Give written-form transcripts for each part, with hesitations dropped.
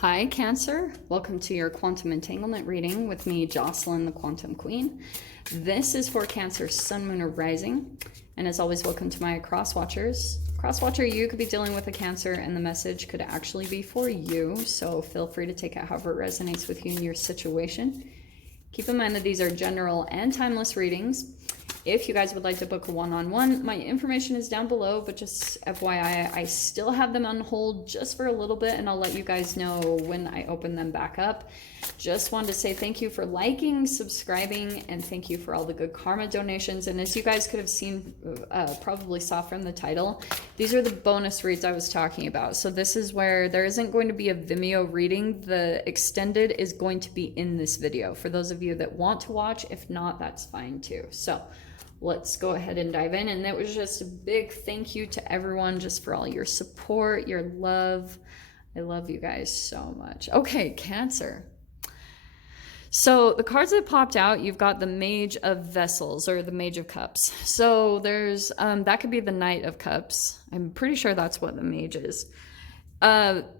Hi, Cancer. Welcome to your Quantum Entanglement reading with me, Jocelyn, the Quantum Queen. This is for Cancer, Sun, Moon, or Rising. And as always, welcome to my cross-watchers. Cross-watcher, you could be dealing with a Cancer, and the message could actually be for you. So feel free to take it however it resonates with you in your situation. Keep in mind that these are general and timeless readings. If you guys would like to book a one-on-one, my information is down below, but just FYI, I still have them on hold just for a little bit, and I'll let you guys know when I open them back up. Just wanted to say thank you for liking, subscribing, and thank you for all the good karma donations. And as you guys could have seen, probably saw from the title, these are the bonus reads I was talking about. So this is where there isn't going to be a Vimeo reading. The extended is going to be in this video for those of you that want to watch. If not, that's fine too. So let's go ahead and dive in. And that was just a big thank you to everyone just for all your support, your love. I love you guys so much. Okay, Cancer. So the cards that popped out, you've got the Mage of Vessels or the Mage of Cups. So there's, that could be the Knight of Cups. I'm pretty sure that's what the Mage is.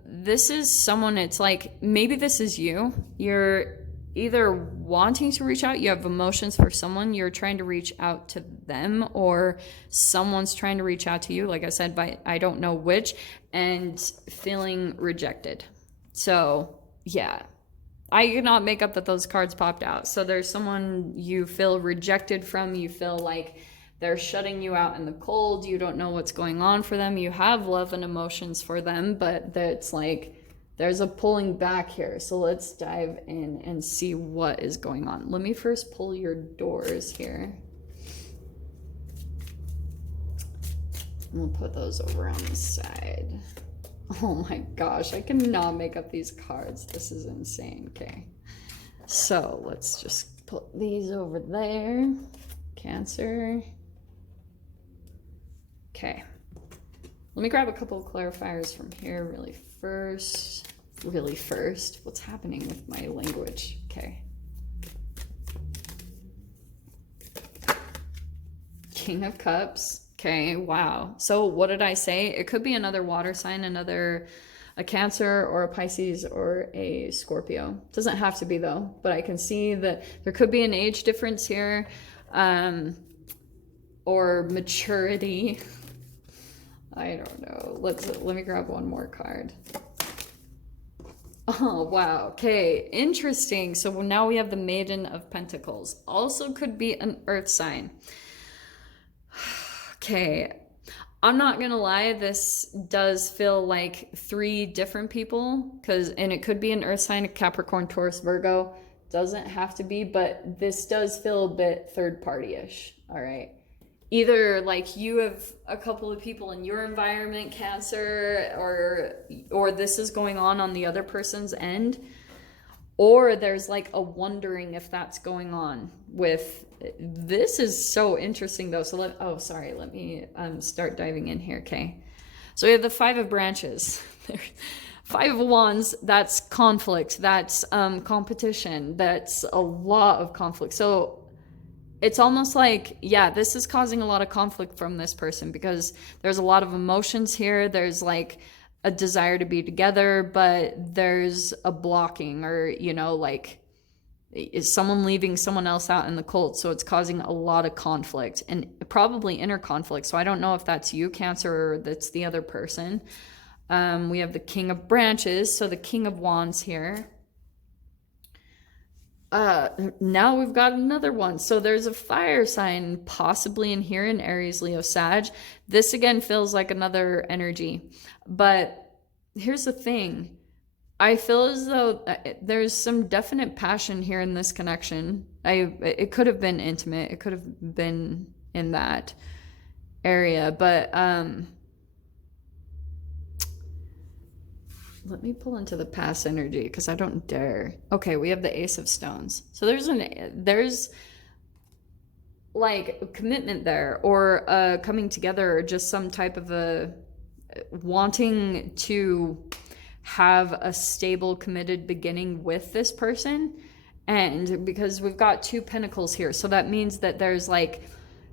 This is someone, it's like, maybe this is you. You're either wanting to reach out, you have emotions for someone, you're trying to reach out to them, or someone's trying to reach out to you, like I said, by I don't know which, and feeling rejected. So yeah, I cannot make up that those cards popped out. So there's someone you feel rejected from, you feel like they're shutting you out in the cold, you don't know what's going on for them, you have love and emotions for them, but that's like, there's a pulling back here. So let's dive in and see what is going on. Let me first pull your doors here. We'll put those over on the side. Oh my gosh, I cannot make up these cards. This is insane. Okay. So let's just put these over there. Cancer. Okay. Let me grab a couple of clarifiers from here really first. What's happening with my language? Okay. King of Cups. Okay, wow. So what did I say? It could be another water sign, a Cancer or a Pisces or a Scorpio. Doesn't have to be though, but I can see that there could be an age difference here, or maturity. I don't know. Let me grab one more card. Oh, wow. Okay, interesting. So now we have the Maiden of Pentacles. Also could be an earth sign. Okay, I'm not gonna lie, this does feel like three different people, and it could be an earth sign, Capricorn, Taurus, Virgo. Doesn't have to be, but this does feel a bit third party-ish. All right. Either like you have a couple of people in your environment, Cancer, or this is going on the other person's end, or there's like a wondering if that's going on with. This is so interesting though. So let me start diving in here. Okay, so we have the Five of Branches. Five of Wands, that's conflict, that's competition, that's a lot of conflict. So it's almost like, yeah, this is causing a lot of conflict from this person because there's a lot of emotions here. There's like a desire to be together, but there's a blocking, or, you know, like, is someone leaving someone else out in the cold? So it's causing a lot of conflict and probably inner conflict. So I don't know if that's you, Cancer, or that's the other person. We have the King of Branches. So the King of Wands here. Now we've got another one. So there's a fire sign possibly in here in Aries, Leo, Sag. This again feels like another energy. But here's the thing. I feel as though there's some definite passion here in this connection. It could have been intimate. It could have been in that area. But let me pull into the past energy because I don't dare. Okay, we have the Ace of Stones. So there's like a commitment there, or coming together, or just some type of a wanting to have a stable, committed beginning with this person. And because we've got two pentacles here, so that means that there's like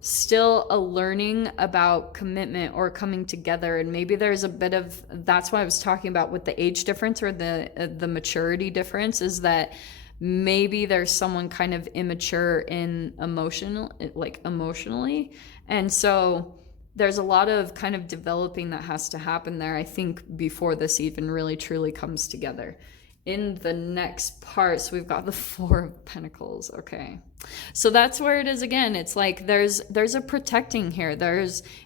still a learning about commitment or coming together. And maybe there's a bit of, that's why I was talking about with the age difference or the maturity difference, is that maybe there's someone kind of immature in emotionally. And so there's a lot of kind of developing that has to happen there, I think, before this even really truly comes together. In the next part, so we've got the Four of Pentacles. Okay, so that's where it is again. It's like there's a protecting here.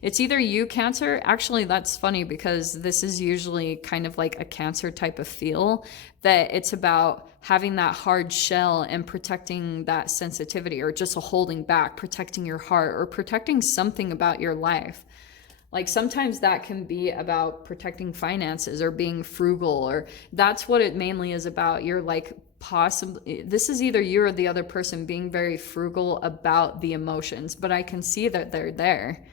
It's either you, Cancer. Actually, that's funny because this is usually kind of like a Cancer type of feel, that it's about having that hard shell and protecting that sensitivity, or just a holding back, protecting your heart, or protecting something about your life. Like sometimes that can be about protecting finances or being frugal, or that's what it mainly is about. You're like, possibly, this is either you or the other person being very frugal about the emotions, but I can see that they're there,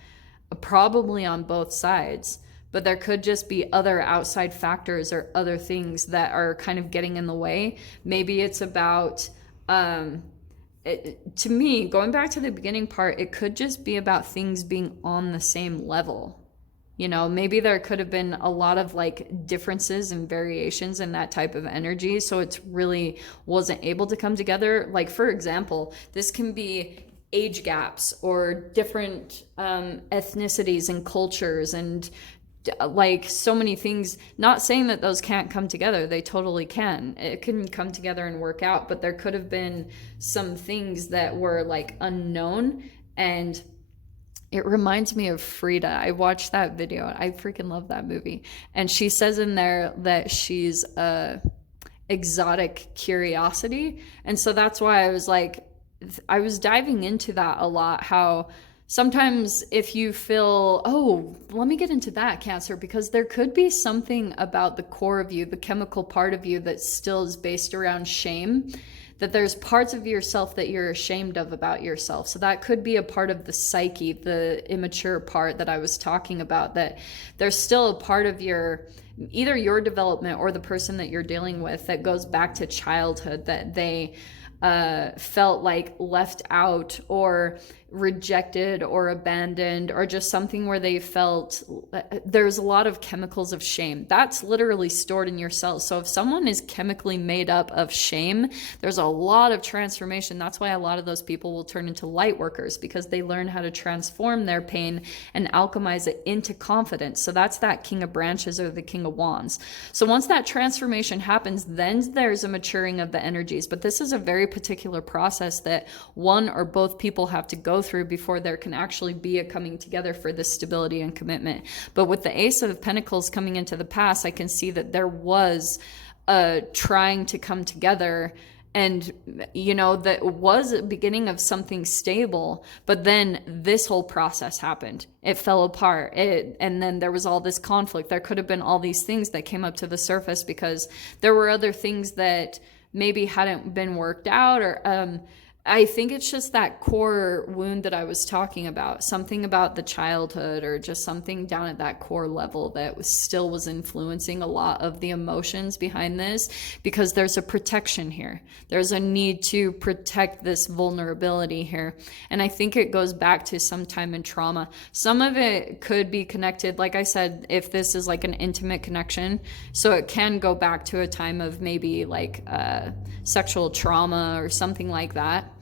probably on both sides. But there could just be other outside factors or other things that are kind of getting in the way. Maybe it's about, to me, going back to the beginning part, it could just be about things being on the same level. You know, maybe there could have been a lot of like differences and variations in that type of energy, so it's really wasn't able to come together. Like, for example, this can be age gaps or different ethnicities and cultures and like so many things. Not saying that those can't come together, they totally can. It can come together and work out, but there could have been some things that were like unknown. And it reminds me of Frida. I watched that video. I freaking love that movie. And she says in there that she's a exotic curiosity. And so that's why I was like, I was diving into that a lot, how sometimes if you feel, oh, let me get into that, Cancer, because there could be something about the core of you, the chemical part of you, that still is based around shame, that there's parts of yourself that you're ashamed of about yourself. So that could be a part of the psyche, the immature part that I was talking about, that there's still a part of your, either your development or the person that you're dealing with, that goes back to childhood, that they felt like left out or rejected or abandoned, or just something where they felt there's a lot of chemicals of shame that's literally stored in your cells. So if someone is chemically made up of shame, there's a lot of transformation. That's why a lot of those people will turn into light workers, because they learn how to transform their pain and alchemize it into confidence. So that's that King of Branches or the King of Wands. So once that transformation happens, then there's a maturing of the energies. But this is a very particular process that one or both people have to go through before there can actually be a coming together for this stability and commitment. But with the Ace of Pentacles coming into the past, I can see that there was a trying to come together, and you know, that was a beginning of something stable, but then this whole process happened. It fell apart, and then there was all this conflict. There could have been all these things that came up to the surface because there were other things that maybe hadn't been worked out, or I think it's just that core wound that I was talking about, something about the childhood, or just something down at that core level that still was influencing a lot of the emotions behind this, because there's a protection here. There's a need to protect this vulnerability here. And I think it goes back to some time in trauma. Some of it could be connected, like I said, if this is like an intimate connection. So it can go back to a time of maybe like sexual trauma or something like that.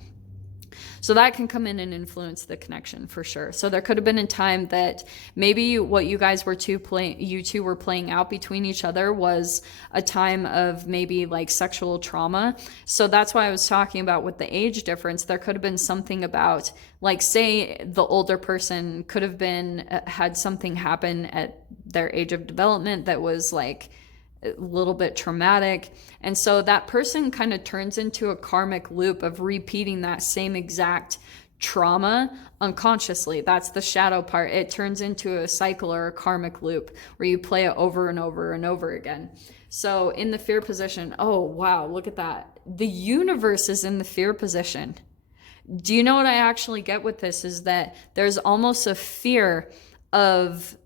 So that can come in and influence the connection for sure. So there could have been a time that maybe what you guys were you two were playing out between each other was a time of maybe like sexual trauma. So that's why I was talking about with the age difference. There could have been something about, like, say the older person could have been had something happen at their age of development that was like a little bit traumatic. And so that person kind of turns into a karmic loop of repeating that same exact trauma unconsciously. That's the shadow part. It turns into a cycle or a karmic loop where you play it over and over and over again. So in the fear position, oh wow, look at that. The universe is in the fear position. Do you know what I actually get with this is that there's almost a fear of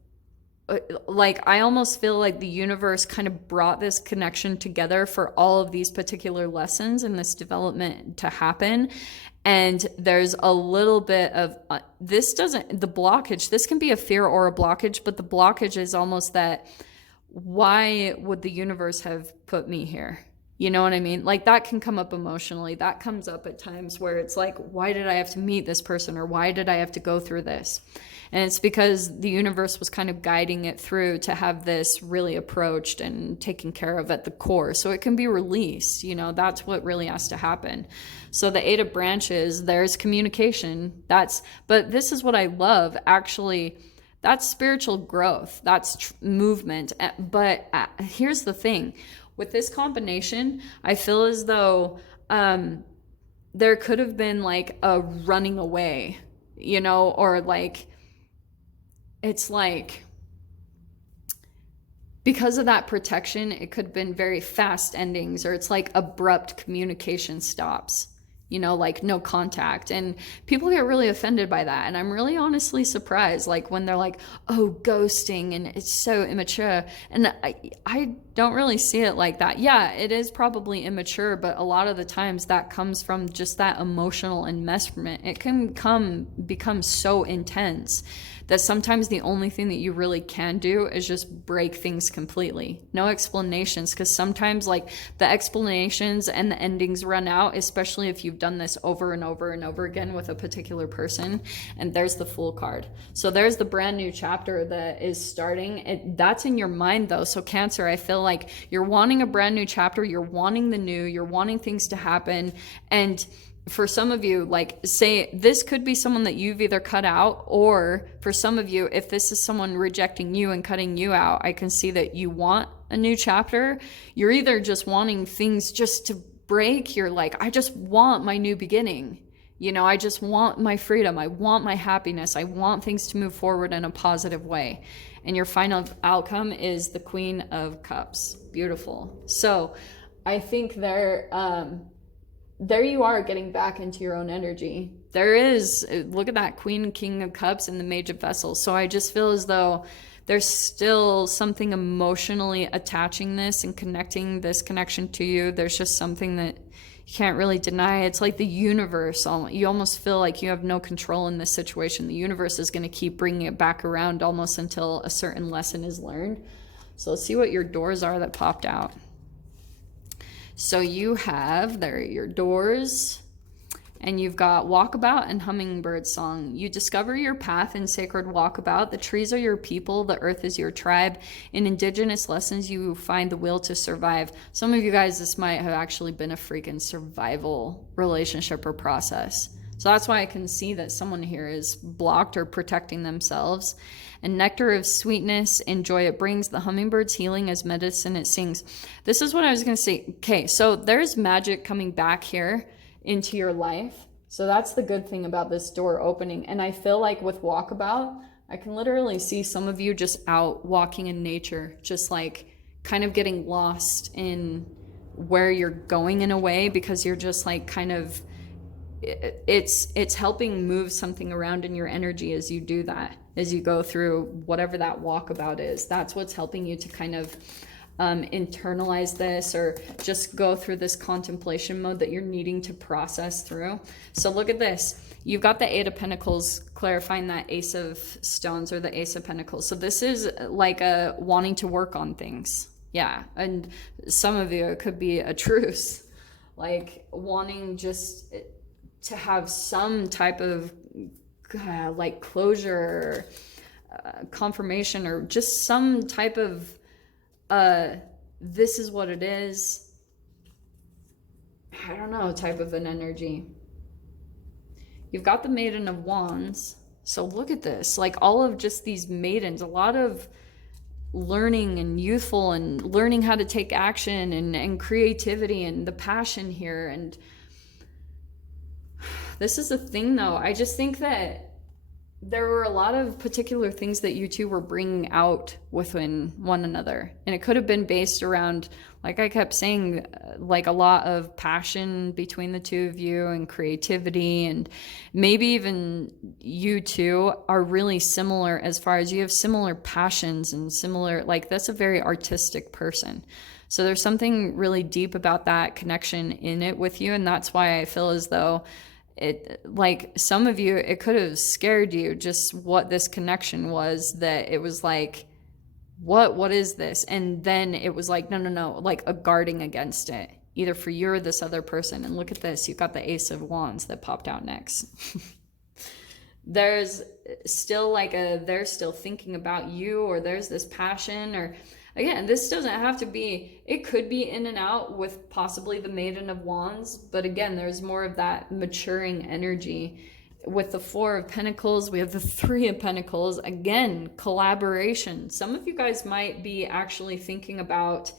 like, I almost feel like the universe kind of brought this connection together for all of these particular lessons and this development to happen. And there's a little bit of the blockage, this can be a fear or a blockage, but the blockage is almost that, why would the universe have put me here? You know what I mean? Like, that can come up emotionally. That comes up at times where it's like, why did I have to meet this person? Or why did I have to go through this? And it's because the universe was kind of guiding it through to have this really approached and taken care of at the core. So it can be released, you know, that's what really has to happen. So the 8 of branches, there's communication. But this is what I love, actually. That's spiritual growth. That's movement. But here's the thing. With this combination, I feel as though there could have been like a running away, you know, or like, it's like, because of that protection, it could have been very fast endings, or it's like abrupt communication stops, you know, like no contact. And people get really offended by that. And I'm really honestly surprised, like when they're like, oh, ghosting, and it's so immature. And I don't really see it like that. Yeah, it is probably immature, but a lot of the times that comes from just that emotional investment. It can become so intense that sometimes the only thing that you really can do is just break things completely. No explanations, because sometimes like the explanations and the endings run out, especially if you've done this over and over and over again with a particular person. And there's the Fool card. So there's the brand new chapter that is starting. That's in your mind though. So Cancer, I feel like you're wanting a brand new chapter. You're wanting the new, you're wanting things to happen. And for some of you, like, say this could be someone that you've either cut out, or for some of you, if this is someone rejecting you and cutting you out, I can see that you want a new chapter. You're either just wanting things just to break. You're like, I just want my new beginning. You know, I just want my freedom. I want my happiness. I want things to move forward in a positive way. And your final outcome is the Queen of Cups. Beautiful. So I think there you are, getting back into your own energy. There is, look at that Queen, King of Cups, and the Mage of Vessels. So I just feel as though there's still something emotionally attaching this and connecting this connection to you. There's just something that you can't really deny. It's like the universe. You almost feel like you have no control in this situation. The universe is going to keep bringing it back around almost until a certain lesson is learned. So let's see what your doors are that popped out. So you have, there are your doors, and you've got walkabout and hummingbird song. You discover your path in sacred walkabout. The trees are your people. The earth is your tribe. In indigenous lessons, you find the will to survive. Some of you guys, this might have actually been a freaking survival relationship or process. So that's why I can see that someone here is blocked or protecting themselves. And nectar of sweetness and joy it brings. The hummingbird's healing as medicine it sings. This is what I was going to say. Okay, so there's magic coming back here into your life. So that's the good thing about this door opening. And I feel like with walkabout, I can literally see some of you just out walking in nature, just like kind of getting lost in where you're going in a way, because you're just like kind of, it's helping move something around in your energy as you do that, as you go through whatever that walkabout is. That's what's helping you to kind of internalize this, or just go through this contemplation mode that you're needing to process through. So look at this. You've got the 8 of Pentacles clarifying that Ace of Stones, or the Ace of Pentacles. So this is like a wanting to work on things. Yeah. And some of you, it could be a truce, like wanting just to have some type of like closure, confirmation, or just some type of this is what it is, I don't know, type of an energy. You've got the Maiden of Wands. So look at this, like all of just these maidens, a lot of learning and youthful, and learning how to take action, and creativity, and the passion here. And this is the thing though, I just think that there were a lot of particular things that you two were bringing out within one another. And it could have been based around, like I kept saying, like a lot of passion between the two of you and creativity. And maybe even you two are really similar as far as you have similar passions and similar, like that's a very artistic person. So there's something really deep about that connection in it with you. And that's why I feel as though it, like some of you, it could have scared you just what this connection was, that it was like, what is this? And then it was like, no, like a guarding against it, either for you or this other person. And look at this, you've got the Ace of Wands that popped out next. There's still like they're still thinking about you, or there's this passion, or again, this doesn't have to be, it could be in and out with possibly the Maiden of Wands, but again, there's more of that maturing energy. With the Four of Pentacles, we have the Three of Pentacles. Again, collaboration. Some of you guys might be actually thinking about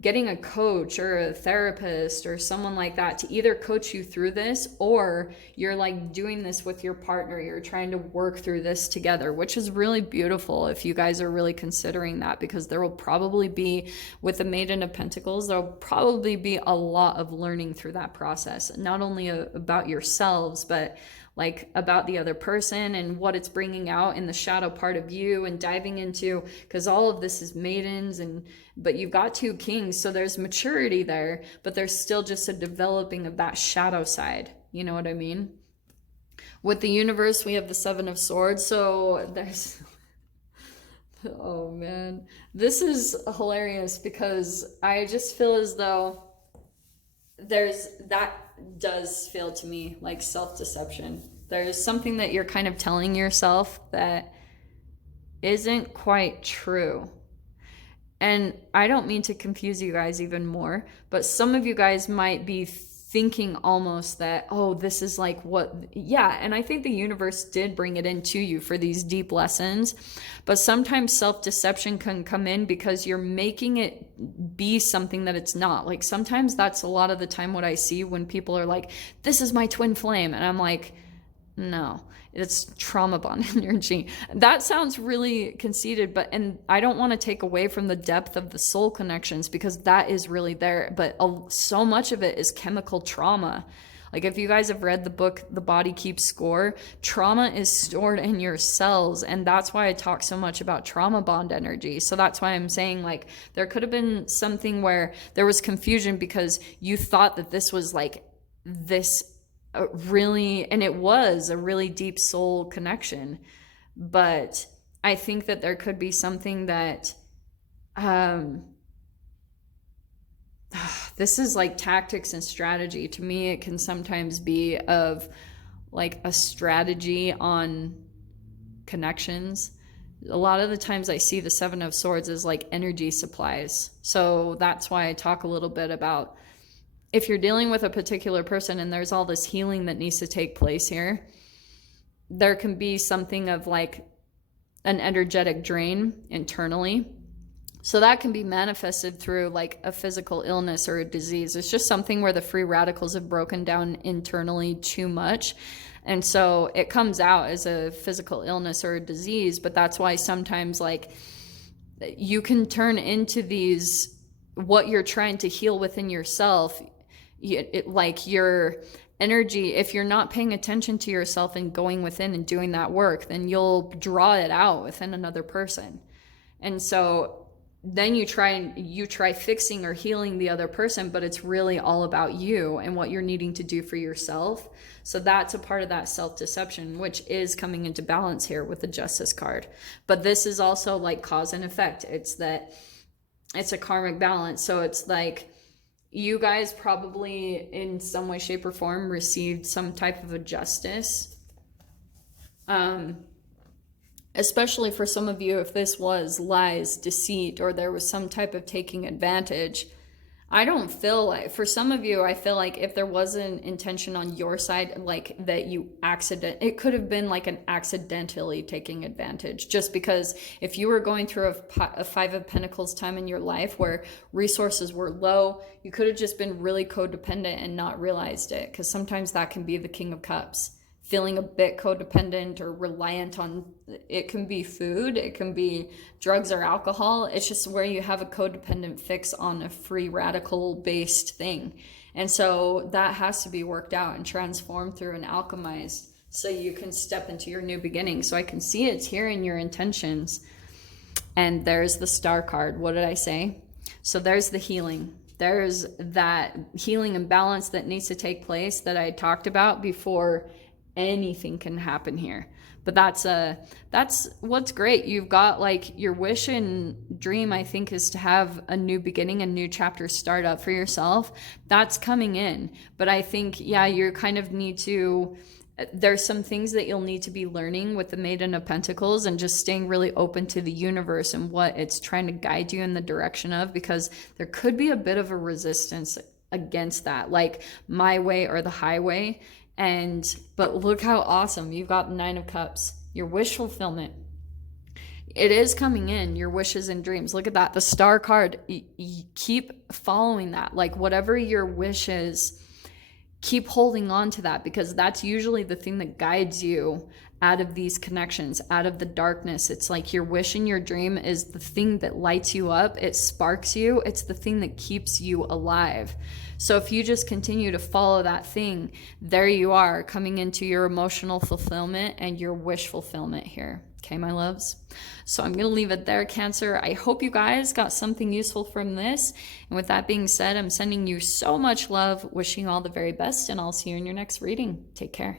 getting a coach or a therapist or someone like that to either coach you through this, or you're like doing this with your partner. You're trying to work through this together, which is really beautiful if you guys are really considering that, because there will probably be, with the Maiden of Pentacles, there'll probably be a lot of learning through that process, not only about yourselves, but like about the other person and what it's bringing out in the shadow part of you, and diving into, because all of this is maidens, but you've got two kings, so there's maturity there, but there's still just a developing of that shadow side. You know what I mean? With the universe, we have the Seven of Swords, so there's oh man, this is hilarious, because I just feel as though that does feel to me like self-deception. There's something that you're kind of telling yourself that isn't quite true. And I don't mean to confuse you guys even more, but some of you guys might be thinking almost that, oh, this is like what, yeah, and I think the universe did bring it into you for these deep lessons, but sometimes self-deception can come in because you're making it be something that it's not. Like sometimes that's a lot of the time what I see when people are like, this is my twin flame, and I'm like, no, it's trauma bond energy. That sounds really conceited, and I don't want to take away from the depth of the soul connections, because that is really there. But so much of it is chemical trauma. Like if you guys have read the book, The Body Keeps Score, trauma is stored in your cells. And that's why I talk so much about trauma bond energy. So that's why I'm saying, like, there could have been something where there was confusion because you thought that this was like this really, and it was a really deep soul connection. But I think that there could be something that this is like tactics and strategy. To me, it can sometimes be of like a strategy on connections. A lot of the times I see the Seven of Swords as like energy supplies. So that's why I talk a little bit about, if you're dealing with a particular person and there's all this healing that needs to take place here, there can be something of like an energetic drain internally. So that can be manifested through like a physical illness or a disease. It's just something where the free radicals have broken down internally too much. And so it comes out as a physical illness or a disease. But that's why sometimes like you can turn into these, what you're trying to heal within yourself, like your energy, if you're not paying attention to yourself and going within and doing that work, then you'll draw it out within another person. And so then you try fixing or healing the other person, but it's really all about you and what you're needing to do for yourself. So that's a part of that self-deception, which is coming into balance here with the Justice card. But this is also like cause and effect. It's a karmic balance. So it's like, you guys probably in some way, shape, or form received some type of a justice. Especially for some of you, if this was lies, deceit, or there was some type of taking advantage. I don't feel like, for some of you, I feel like if there was an intention on your side, like that you it could have been like an accidentally taking advantage, just because if you were going through a Five of Pentacles time in your life where resources were low, you could have just been really codependent and not realized it, because sometimes that can be the King of Cups. feeling a bit codependent or reliant on, it can be food, it can be drugs or alcohol. It's just where you have a codependent fix on a free radical based thing. And so that has to be worked out and transformed through and alchemized so you can step into your new beginning. So I can see it's here in your intentions. And there's the star card. What did I say? So there's the healing. There's that healing and balance that needs to take place that I talked about before anything can happen here. But that's what's great. You've got like your wish and dream, I think, is to have a new beginning, a new chapter start up for yourself. That's coming in. But I think, yeah, you kind of need to, there's some things that you'll need to be learning with the Maiden of Pentacles and just staying really open to the universe and what it's trying to guide you in the direction of, because there could be a bit of a resistance against that, like my way or the highway. But look how awesome. You've got the Nine of Cups, your wish fulfillment. It is coming in, your wishes and dreams. Look at that, the star card. You keep following that. Like whatever your wish is, keep holding on to that, because that's usually the thing that guides you out of these connections, out of the darkness. It's like your wish and your dream is the thing that lights you up. It sparks you. It's the thing that keeps you alive. So if you just continue to follow that thing, there you are coming into your emotional fulfillment and your wish fulfillment here. Okay, my loves. So I'm going to leave it there, Cancer. I hope you guys got something useful from this. And with that being said, I'm sending you so much love, wishing you all the very best, and I'll see you in your next reading. Take care.